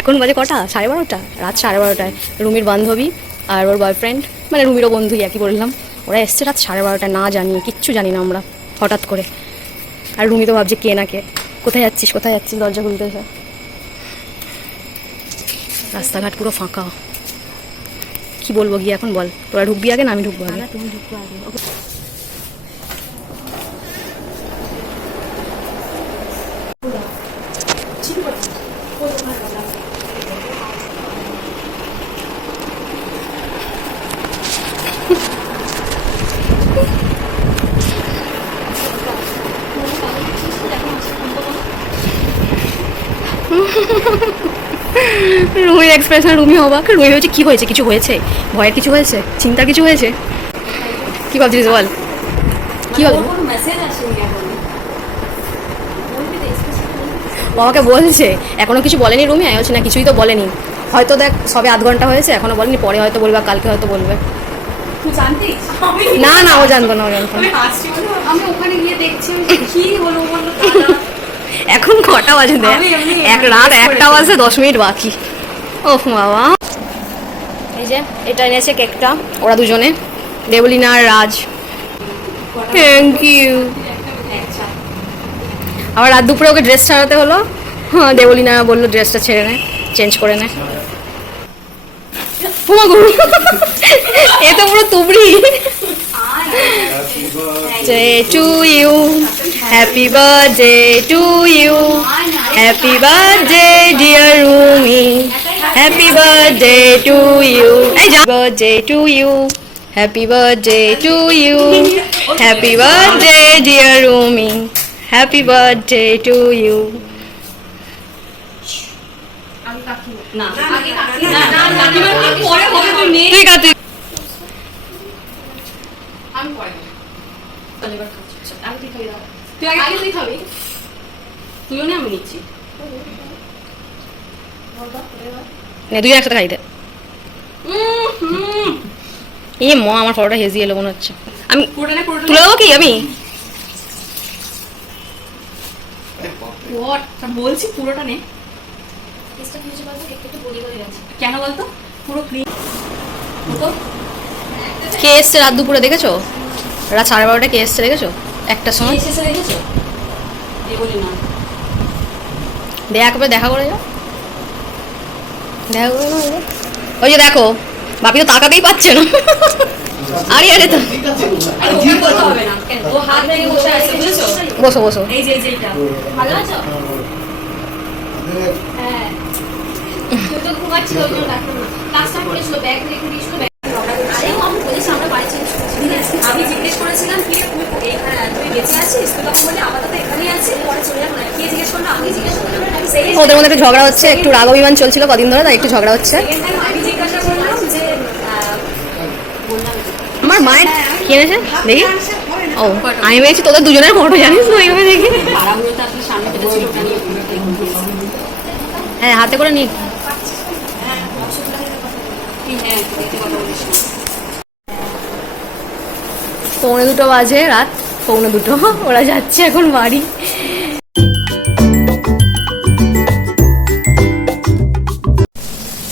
এখন বাজে কটা? 12:30, রাত 12:30টায়। রুমির বান্ধবী আর ওর বয়ফ্রেন্ড, মানে রুমিরও বন্ধুই একই বললাম, ওরা এসছে রাত 12:30টায়, না জানিয়ে, কিচ্ছু জানি না আমরা, হঠাৎ করে। আর রুমি তো ভাবছে কে না কে, কোথায় যাচ্ছিস কোথায় যাচ্ছিস, দরজা খুলতেছে। রাস্তাঘাট পুরো ফাঁকা, কি বলবো গিয়ে এখন? বল, তোরা ঢুকবি আগে না আমি ঢুকবো আগে? তুমি ঢুকবো আগে। রুমির এক্সপ্রেশন, রুমি অবাক। রুমি হয়েছে কি হয়েছে, কিছু হয়েছে, ভয়ের কিছু হয়েছে, চিন্তার কিছু হয়েছে, কি ভাবছিস বল, কি বল? ও আমাকে বলছে এখনো কিছু বলেনি রুমি, আমি বলছি না কিছুই তো বলেনি, হয়তো দেখ সবে আধ ঘন্টা হয়েছে, এখনো বলেনি, পরে হয়তো বলবে, কালকে হয়তো বলবে। না না, ও জানতো না, ও জানতো না। এখন কটা বাজে দেখ, রাত 1টা বাজে 10 মিনিট বাকি। ওহ বাবা, এই যে এটা এনেছে কেকটা, ওরা দুজনে, দেবলিনা আর রাজ। Thank you. আবার রাত দুপুরে ওকে ড্রেস ছাড়াতে হলো, হ্যাঁ দেবলিনা বললো ড্রেসটা ছেড়ে নে, চেঞ্জ করে নে। এ তো পুরো তুবড়ি। To you, happy birthday to you, happy birthday dear Rumi, happy birthday to you, এই যা, birthday to you, happy birthday to you, happy birthday dear Rumi, happy birthday to you. ঠিক আছে, তুইও না, আমি নিচ্ছি, দুই একসাথে খাই দে। এই মা, আমার ফটোটা হেজি এলো মনে হচ্ছে, আমি তুলে দেবো কি আমি? বলছি পুরোটা নে। কেন বলতো? পুরো ক্রিম কে এসছে রাত দুপুরে দেখেছো? রাত 12:30টায় কে এসছে দেখেছো? 1টার সময় দেখেছো? বলি না, দেখা করে যাও, দেখা করে নাও। ওই যে দেখো, বাপি তো তাকাতেই পাচ্ছে না। আরে আরে তো বসো বসো। ভালো আছো? হ্যাঁ, তো ঘুমাচ্ছিল, ক্লাসটা করেছিল, ব্যাগ রেখে দিয়েছিল। আমি জিজ্ঞেস করেছিলাম কি তুই বেঁচে আছিস, তো তখন বলে আপাতত এখানেই আছি, পরে চলে যাবো না। কে জিজ্ঞেস করলো? আমি জিজ্ঞেস করলাম। ওদের মধ্যে একটু ঝগড়া হচ্ছে, একটু রাগ অভিমান চলছিল কদিন ধরে, তাই একটু ঝগড়া হচ্ছে। আমি জিজ্ঞাসা করলাম যে আমার মায়ের কি এনেছে দেখি। ও, আমি ভেবেছি তোদের দুজনের ফটো, জানিস তো, এইভাবে দেখি। হ্যাঁ, হাতে করে নি। পৌনে 2টো বাজে, রাত 1:45, ওরা যাচ্ছে এখন বাড়ি।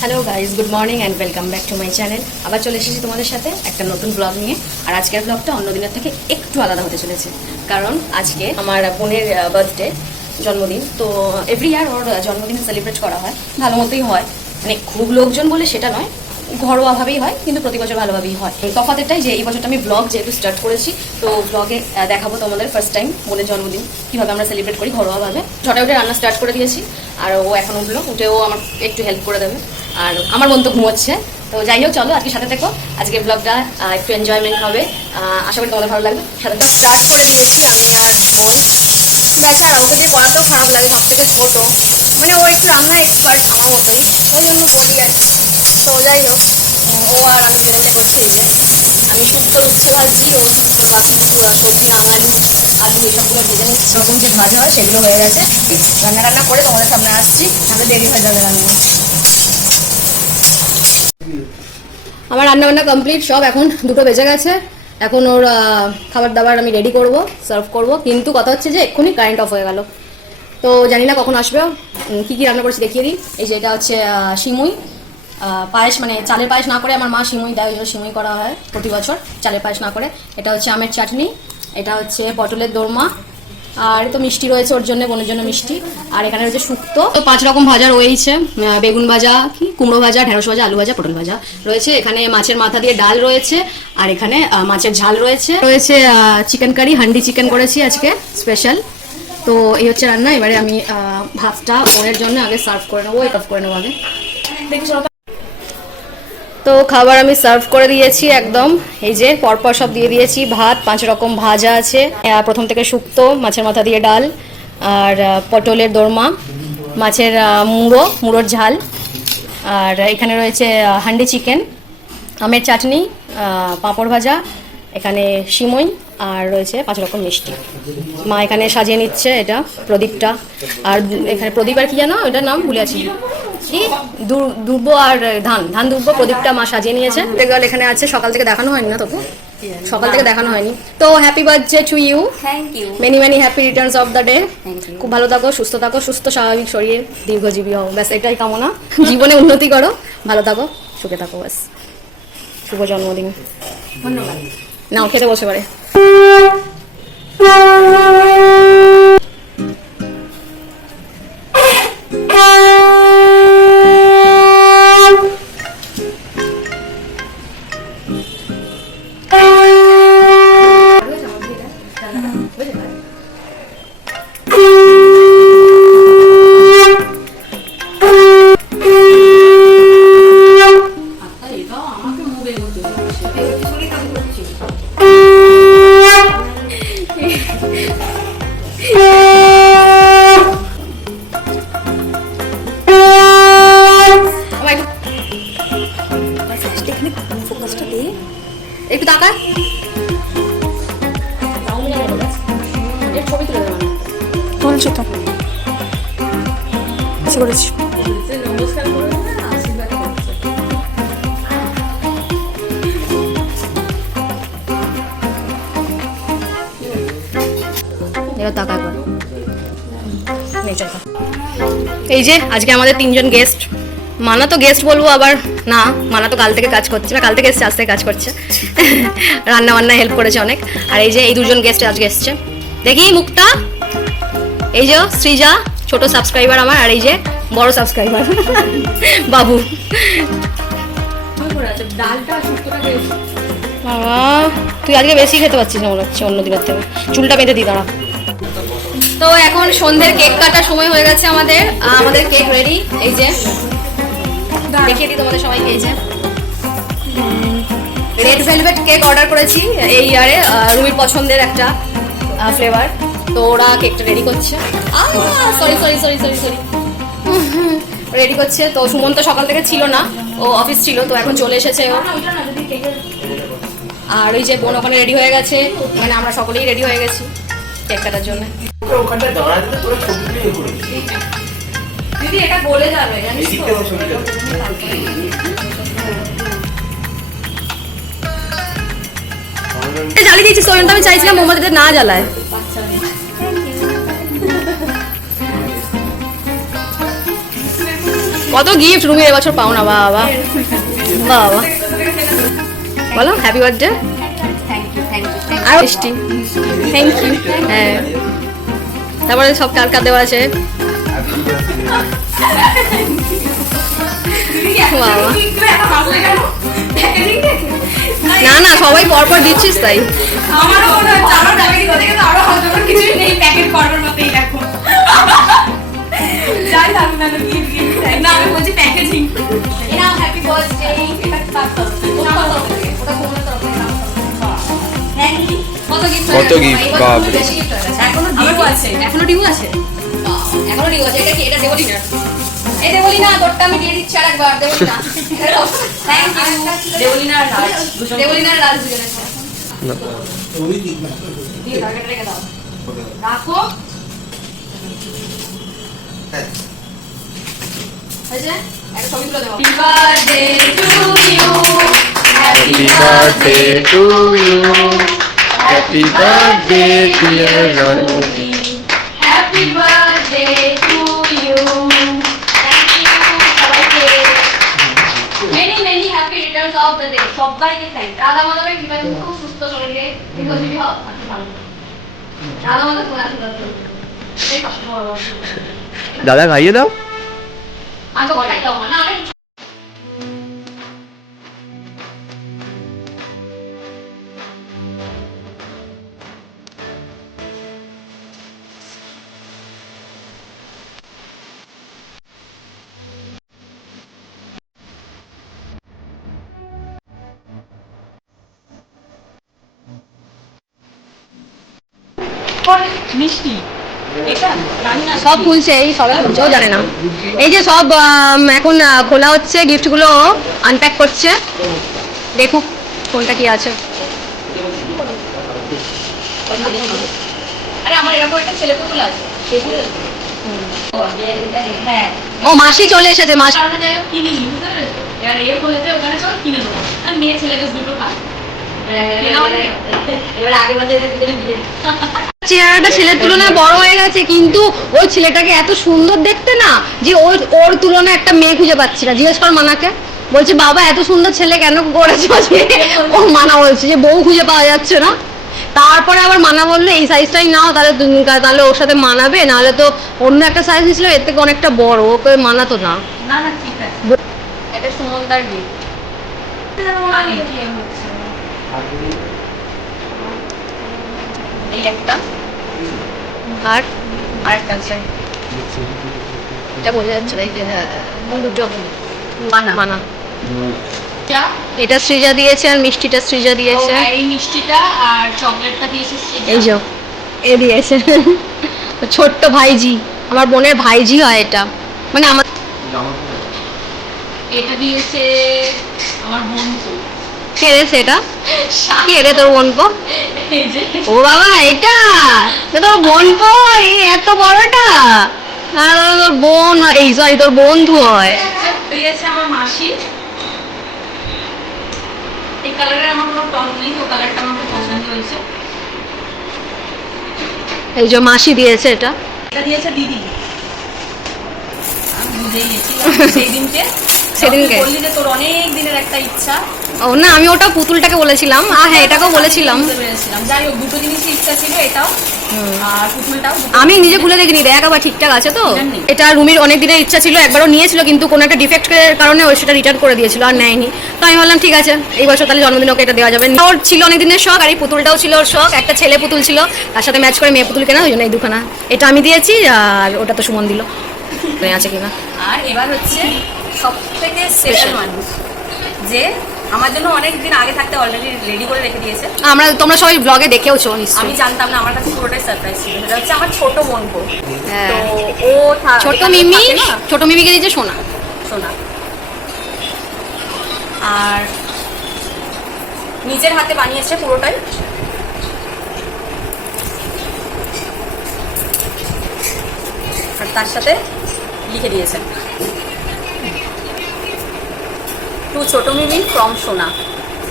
Hello guys, good morning and welcome back to my channel. আবার চলে এসেছি তোমাদের সাথে একটা নতুন ব্লগ নিয়ে। আর আজকের ব্লগটা অন্য দিনের থেকে একটু আলাদা হতে চলেছে, কারণ আজকে আমার বোনের বার্থডে, জন্মদিন। তো এভরি ইয়ার ওর জন্মদিন সেলিব্রেট করা হয়, ভালো মতোই হয়, মানে খুব লোকজন বলে সেটা নয়, ঘরোয়াভাবেই হয়, কিন্তু প্রতি বছর ভালোভাবেই হয়। তফাৎ এটাই যে এই বছরটা আমি ব্লগ যেহেতু স্টার্ট করেছি, তো ব্লগে দেখাবো তোমাদের ফার্স্ট টাইম বোনের জন্মদিন কীভাবে আমরা সেলিব্রেট করি ঘরোয়াভাবে। ছটায় উঠে রান্না স্টার্ট করে দিয়েছি, আর ও এখন উঠলো, উঠেও আমার একটু হেল্প করে দেবে। আর আমার বোন তো ঘুমোচ্ছে। তো যাই হোক, চলো আজকে সাথে থেকো, আজকের ব্লগটা একটু এনজয়মেন্ট হবে, আশা করি তোমাদের ভালো লাগবে। সাথে স্টার্ট করে দিয়েছি আমি আর বোন। বেচারা, ওকে দিয়ে করাতেও খারাপ লাগে, সব থেকে ছোটো, মানে ও একটু রান্না এক্সপার্ট আমার মতোই, ওই জন্য বলি আর কি। তো যাই হোক, ও আর আমি মিলে করছি। এই যে আমি শুক্তো উচ্ছে ভাজছি, ওর বাকি সবজি, আলু এসবগুলো ভেজে নিচ্ছি, সেরকম যে ভাজা হয় সেগুলো হয়ে গেছে। রান্না করে তোমাদের সামনে আসছি, তাহলে দেরি হয়ে যাবে রান্না। আমার রান্নাবান্না কমপ্লিট সব, এখন 2টো বেজে গেছে। এখন ওর খাবার দাবার আমি রেডি করব, সার্ভ করব, কিন্তু কথা হচ্ছে যে এক্ষুনি কারেন্ট অফ হয়ে গেল। তো জানি না কখন আসবে। কি কি রান্না করেছি দেখিয়ে দিই। এই যে এটা হচ্ছে সিমুই পায়েস, মানে চালের পায়েস না করে আমার মা সিমুই দেয়, ওই জন্য সিমুই করা হয় প্রতি বছর চালের পায়েস না করে। এটা হচ্ছে আমের চাটনি, এটা হচ্ছে পটলের দোরমা, আর তো মিষ্টি রয়েছে ওর জন্য, বোনের জন্য মিষ্টি। আর এখানে রয়েছে শুক্তো। তো 5 রকম ভাজা রয়েছে, বেগুন ভাজা, কি কুমড়ো ভাজা, ঢেঁড়স ভাজা, আলু ভাজা, পটল ভাজা রয়েছে। এখানে মাছের মাথা দিয়ে ডাল রয়েছে, আর এখানে মাছের ঝাল রয়েছে। রয়েছে চিকেন কারি, হান্ডি চিকেন করেছি আজকে স্পেশাল। তো এই হচ্ছে রান্না। এবারে আমি ভাতটা বোনের জন্য আগে সার্ভ করে নেবো, ওয়েট অফ করে নেবো আগে। তো খাবার আমি সার্ভ করে দিয়েছি একদম, এই যে পরপর সব দিয়ে দিয়েছি। ভাত, 5 রকম ভাজা আছে, প্রথম থেকে শুক্তো, মাছের মাথা দিয়ে ডাল, আর পটলের দোরমা, মাছের মুড়োর ঝাল, আর এখানে রয়েছে হান্ডি চিকেন, আমের চাটনি, পাঁপড় ভাজা, এখানে সিমই, আর রয়েছে 5 রকম মিষ্টি। মা এখানে সাজিয়ে নিচ্ছে এটা প্রদীপটা, আর এখানে প্রদীপ আর কি জানো এটার নাম ভুলে আছি, কি দুর্ব আর ধান দুর্ব প্রদীপটা মা সাজিয়ে নিয়েছে। এখানে আছে, সকাল থেকে দেখানো হয়নি না তোকে, সকাল থেকে দেখানো হয়নি। তো happy birthday to you, thank you. Many many happy returns of the day. Thank you. খুব ভালো থাকো, সুস্থ থাকো, সুস্থ স্বাভাবিক শরীর, দীর্ঘজীবী হও, ব্যাস এটাই কামনা। জীবনে উন্নতি করো, ভালো থাকো, সুখে থাকো, ব্যাস। শুভ জন্মদিন। ধন্যবাদ। নাও খেতে বসে পারে। একটু তাকা, ছবি তুলে দেবো। তুলছি তো করেছি। এই যে আজকে আমাদের 3 জন গেস্ট। মানা তো গেস্ট বলবো আবার না, মানা তো কাল থেকে কাজ করছে না, কাল থেকে এসছে, আজ থেকে কাজ করছে, রান্না বান্না হেল্প করেছে অনেক। আর এই যে এই 2 জন গেস্ট আজকে এসছে, দেখি মুখটা, এই যে সৃজা ছোট সাবস্ক্রাইবার আমার, আর এই যে বড় সাবস্ক্রাইবার বাবু। বাবা তুই আজকে বেশি খেতে পারছিস না মনে হচ্ছে অন্য দিনের থেকে, চুলটা বেঁধে দিই দাঁড়া। তো এখন সন্ধ্যের কেক কাটার সময় হয়ে গেছে আমাদের, আমাদের কেক রেডি। এই যে দেখিয়ে দিই তোমাদের সবাইকে, এই যে রেড ভেলভেট কেক অর্ডার করেছি এই ইয়ারে, রুমির পছন্দের একটা ফ্লেভার। তো ওরা কেকটা রেডি করছে, sorry sorry sorry sorry sorry ready করছে। তো সুমন্ত সকাল থেকে ছিল না, ও অফিস ছিল, তো এখন চলে এসেছে ও। আর ওই যে বোন ওখানে রেডি হয়ে গেছে, মানে আমরা সকলেই রেডি হয়ে গেছি কেক কাটার জন্য। দিদি এটা বলে যাবে, জানিস তো? জ্বালিয়ে দিয়েছিস, ওই জন্য আমি চাইছিলাম মোমবাতিটা না জ্বালায়। কত গিফট রুমির এবছর পাও না, বাবা বাবা। বলো হ্যাপি বার্থডে। আর মিষ্টি, থ্যাংক ইউ। হ্যাঁ, তারপরে সব কার কার দেওয়া আছে। না না সবাই পরপর দিচ্ছিস তাই। কত গিফট বাপরে। এখনো ডিউ আছে, এখনো ডিউ আছে। এটা কি? এটা দেবলি না, এটা বলি না, তোরটা আমি দিয়ে দিচ্ছি আর একবার। দেবলি না, থ্যাংক ইউ। দেবলিনার রাজ, দেবলিনার রাজ বুঝে গেছে। দিয়ে টার্গেট রেখে দাও, রাখো। হয়েছে, একটা ছবি তুলে দেবো। Happy birthday to you, happy birthday to you, happy birthday dear Roni, happy birthday সব সবাইকে খাই রাধা মাধবের কৃপায় তুমি খুব সুস্থ শরীরে দীর্ঘজীবী হও রাধা মাধব কোন আশীর্বাদ করবে এই সবচেয়ে বড় দাদা খাইয়ে দাও। আমি তো খাই দাও না আমি মিষ্টি সব খুলছে, এই সবাই খুলছেও জানে না। এই যে সব এখন খোলা হচ্ছে, গিফটগুলো আনপ্যাক করছে। দেখুক কোনটা কি আছে। আরে আমার এরকম একটা ছেলে পুতুল আছে হ্যাঁ ও মাসি চলে এসেছে, মাসি কারণে যাই হোক কিনি বুঝতে পেরেছো এবার এ বলেছে ওখানে চল কিনে দেবো আর মেয়ে ছেলেকে দুটো খায় এবার আগে বাজে চেহারাটা ছেলের তুলনায় বড় হয়ে গেছে, কিন্তু ওই ছেলেটাকে এত সুন্দর দেখতে না যে ওর তুলনায় একটা মেয়ে খুঁজে পাচ্ছি না। জিজ্ঞেস কর মানাকে, বলছে বাবা এত সুন্দর ছেলে কেন করেছে? ও মানা বলছে যে বউ খুঁজে পাওয়া যাচ্ছে না। তারপরে আবার মানা বললো এই সাইজটাই নাও, তাহলে ওর সাথে মানাবে, নাহলে তো অন্য একটা সাইজ ছিল এর থেকে অনেকটা বড়, ওকে মানাতো না। না না ঠিক আছে এটা সুমনদার গিফট। এই একটা আর আরেকটা আছে এটা বোঝা যাচ্ছে না, এই যে দুটো মানা মানা। চা এটা সৃজা দিয়েছে আর মিষ্টিটা সৃজা দিয়েছে। এই মিষ্টিটা আর চকলেটটা দিয়েছে এই যে এ দিয়েছে ছোট্ট ভাইজি, আমার বোনের ভাইজি হয় এটা, মানে আমার এটা দিয়েছে আমার বন্ধু কে রে সেটা? কে রে তোর বোনপো? এই যে ও বাবা এটা তোর বোনপো, এই এত বড়টা? আর তোর বোন, এই সরি তোর বন্ধু হয়। দিয়েছে আমার মাসি। এই কালারের আমার কোনো টন নেই, তো কালারটা আমার খুব পছন্দ হয়েছে। এই যে মাসি দিয়েছে এটা। এটা দিয়েছে দিদি। আমি বুঝেই গেছিলাম সেই দিনকে সেদিনকে? বললি যে তোর অনেক দিনের একটা ইচ্ছা। ও না, আমি ওটা পুতুলটাকে বলেছিলাম, আর হ্যাঁ এটাকেও বলেছিলাম। বুঝতে পেরেছিলাম। যাই হোক দুটো জিনিসই ইচ্ছা ছিল, এটাও আর পুতুলটাও। আমি নিজে খুলে দেখিনি, দেখ আবার ঠিকঠাক আছে তো। জানি। এটা রুমির অনেক দিনের ইচ্ছা ছিল, একবারও নিয়েছিল কিন্তু কোনো একটা ডিফেক্টের কারণে ওই সেটা রিটার্ন করে দিয়েছিল আর নেয়নি। তো আমি ভাবলাম ঠিক আছে এই বছর তাহলে জন্মদিন ওকে এটা দেওয়া যাবে। ওর ছিল অনেক দিনের শখ, আর এই পুতুলটাও ছিল ওর শখ। একটা ছেলে পুতুল ছিল, তার সাথে ম্যাচ করে মেয়ে পুতুল কেনা, ওই জন্য এই দুখানা। এটা আমি দিয়েছি আর ওটা তো সুমন দিল, আছে কিনা। আর এবার হচ্ছে সব থেকে স্পেশাল মানুষ, যে আমার জন্য অনেক দিন আগে থাকতে অলরেডি রেডি করে রেখে দিয়েছে। তোমরা সবাই ব্লগে দেখেওছো আমি নিশ্চয়ই। জানতাম না, আমার কাছে পুরোটাই সারপ্রাইজ ছিল। সেটা হচ্ছে আমার ছোট বোনপো। হ্যাঁ। তো ও ছোট এখানে মিমি, থাকে না, ছোট মিমিকে দিয়েছে সোনা। সোনা। আর নিজের হাতে বানিয়েছে পুরোটাই। আর তার সাথে লিখে দিয়েছে টু ছোট মিমি ফ্রম সোনা।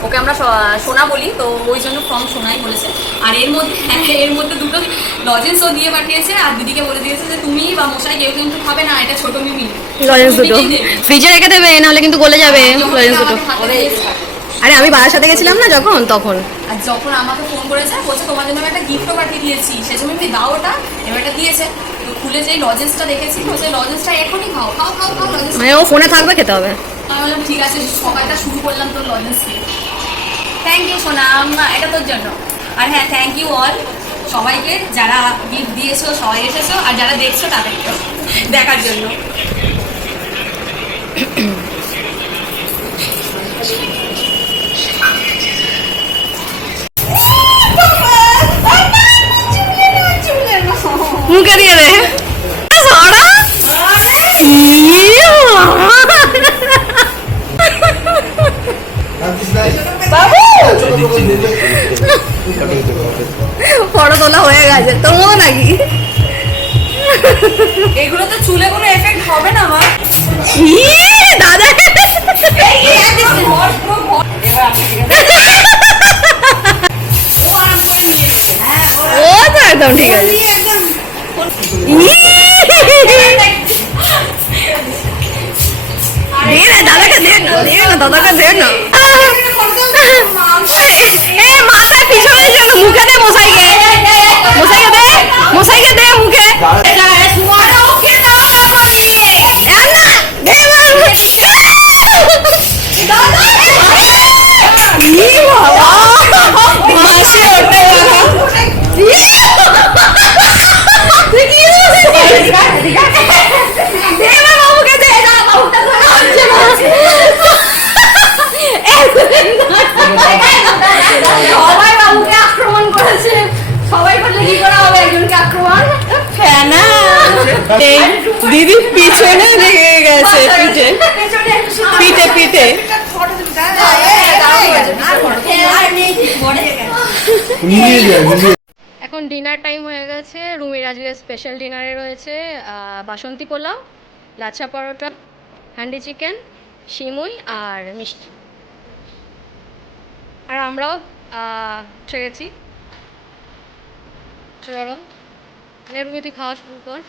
ওকে আমরা সোনা বলি, তো ওই জন্য ফ্রম সোনাই বলেছে। আর এর মধ্যে দুটো লজেন্সও দিয়ে পাঠিয়েছে, আর দিদিকে বলে দিয়েছে যে তুমি বা মশাই কেউ কিন্তু খাবে না, এটা ছোট মিমি। লজেন্স দুটো ফ্রিজে রেখে দেবে, নাহলে কিন্তু গলে যাবে লজেন্স দুটো। আরে আমি বাবার সাথে গেছিলাম না যখন, তখন। আর যখন আমাকে ফোন করেছে বলছে তোমার জন্য আমি একটা গিফটও পাঠিয়ে দিয়েছি, সেজন্য তুমি দাও ওটা। এবার এটা দিয়েছে, তো খুলে যেই লজেন্সটা দেখেছি, তো সেই লজেন্সটা এখনই খাও খাও খাও খাও লজেন্স। মানে ও ফোনে থাকবে, খেতে হবে। আমি বললাম ঠিক আছে, সকালটা শুরু করলাম তোর লজেন্স দিয়ে। থ্যাংক ইউ সোনা, এটা তোর জন্য। আর হ্যাঁ থ্যাংক ইউ অল সবাইকে যারা গিফট দিয়েছো, সবাই এসেছো, আর যারা দেখছো তাদেরকেও দেখার জন্য। মুখে দিয়ে দে ফটো তোলা হয়ে গেছে তোমার নাকি? এগুলো তো চুলে কোনো এফেক্ট হবে না মা। দাদা ও তো একদম ঠিক আছে। দে না দাদাকে, দে না, দে না দাদাকে, দে না। এই মাথায় পিছনে যে মুখে দে মশাইকে দে মুখে সবাই বাবুকে আক্রমণ করেছে। সবাই বললে কি করা হবে একজনকে আক্রমণ? ফেনা দিদি পিছনে লেগে গেছে পিঠে পিঠে এখন ডিনার টাইম হয়ে গেছে। রুমির আজকে স্পেশাল ডিনারে রয়েছে বাসন্তী পোলাও, লাচ্ছা পরোটা, হ্যান্ডি চিকেন, শিমুই আর মিষ্টি। আর আমরাও ছেড়েছি। চলো রুমি তুই খাওয়া শুরু কর।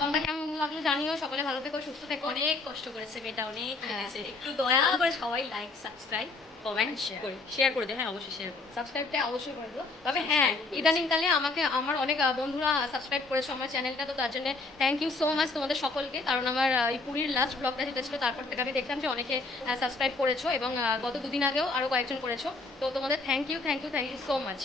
তোমরা কেমন লাগলো জানিও। সকলে ভালো থেকো, সুস্থ থেকো। অনেক কষ্ট করেছে মেয়েটা, অনেক খেলেছে। একটু দয়া করে সবাই লাইক, সাবস্ক্রাইব, কমেন্ট শেয়ার করে দে। হ্যাঁ অবশ্যই শেয়ার করো, সাবস্ক্রাইবটা অবশ্যই করে দিও। তবে হ্যাঁ, ইদানিংকালে আমার অনেক বন্ধুরা সাবস্ক্রাইব করেছো আমার চ্যানেলটা, তো তার জন্য থ্যাংক ইউ সো মাচ তোমাদের সকলকে। কারণ আমার এই পুরীর লাস্ট ব্লগটা যেটা ছিল তারপর থেকে আমি দেখলাম যে অনেকে সাবস্ক্রাইব করেছো এবং গত দুদিন আগেও আরও কয়েকজন করেছো। তো তোমাদের থ্যাংক ইউ সো মাচ।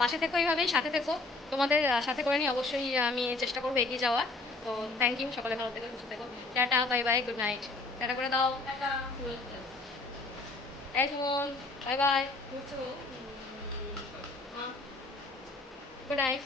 পাশে থেকো, এইভাবেই সাথে থেকো। তোমাদের সাথে করে নিয়ে অবশ্যই আমি চেষ্টা করবো এগিয়ে যাওয়ার। তো থ্যাংক ইউ, সকলে ভালো থেকো, সুস্থ থেকো। Tata, bye bye, good night. Tata করে দাও। এই শুনুন, বাই বাই, গুড নাইট।